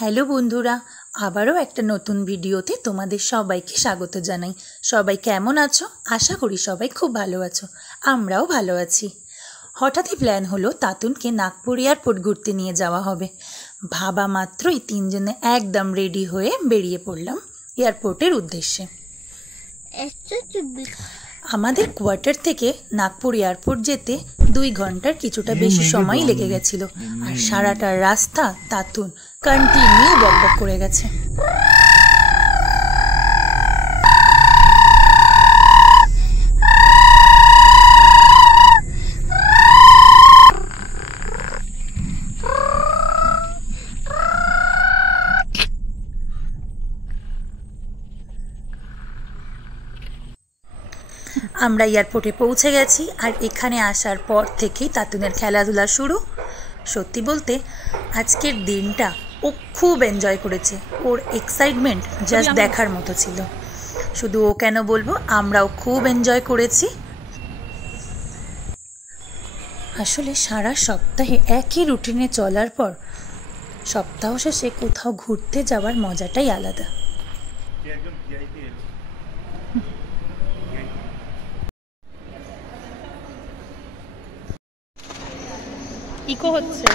Hello বন্ধুরা, আবারও একটা নতুন ভিডিওতে তোমাদের সবাইকে স্বাগত জানাই। সবাই কেমন আছো? আশা করি সবাই খুব ভালো আছো। আমরাও ভালো আছি। হঠাৎই প্ল্যান হলো তাতুনকে নাগপুর এয়ারপোর্ট ঘুরতে নিয়ে যাওয়া হবে। ভাবা মাত্রই তিনজনে একদম রেডি হয়ে বেরিয়ে পড়লাম এয়ারপোর্টের উদ্দেশ্যে। আমাদের কোয়ার্টার থেকে নাগপুর এয়ারপোর্ট যেতে 2 ঘন্টার কিছুটা বেশি সময় লেগে গেছিল। আর সারাটা রাস্তা তাতুন কন্টিনিউ বকবক করে গেছে। আমরা এয়ারপোর্টে পৌঁছে গেছি আর এখানে আসার পর থেকেই তাতুনের খেলাধুলা শুরু। সত্যি বলতে আজকের দিনটা ও খুব এনজয় করেছে। ওর এক্সাইটমেন্ট জাস্ট দেখার মতো ছিল। শুধু ও কেন বলবো, আমরাও খুব এনজয় করেছি। আসলে সারা সপ্তাহে একই রুটিনে চলার পর সপ্তাহ শেষে কোথাও ঘুরতে যাওয়ার মজাটাই আলাদা। ইকো হচ্ছে।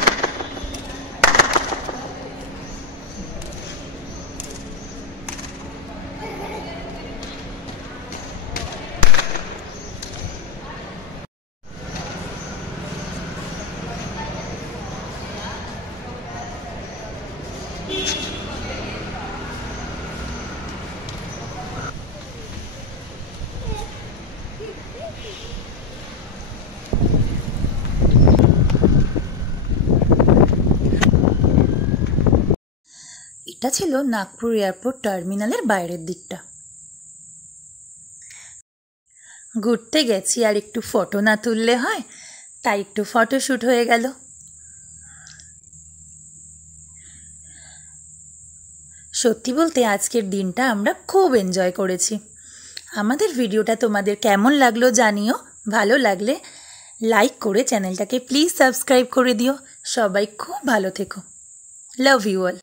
এটা ছিল নাগপুর এয়ারপোর্ট টার্মিনালের বাইরের দিকটা। ঘুরতে গেছি আর একটু ফটো না তুললে হয়, তাই একটু ফটোশ্যুট হয়ে গেল। সত্যি বলতে আজকের দিনটা আমরা খুব এনজয় করেছি। আমাদের ভিডিওটা তোমাদের কেমন লাগলো জানিও। ভালো লাগলে লাইক করে চ্যানেলটাকে প্লিজ সাবস্ক্রাইব করে দিও। সবাই খুব ভালো থেকো। Love you all.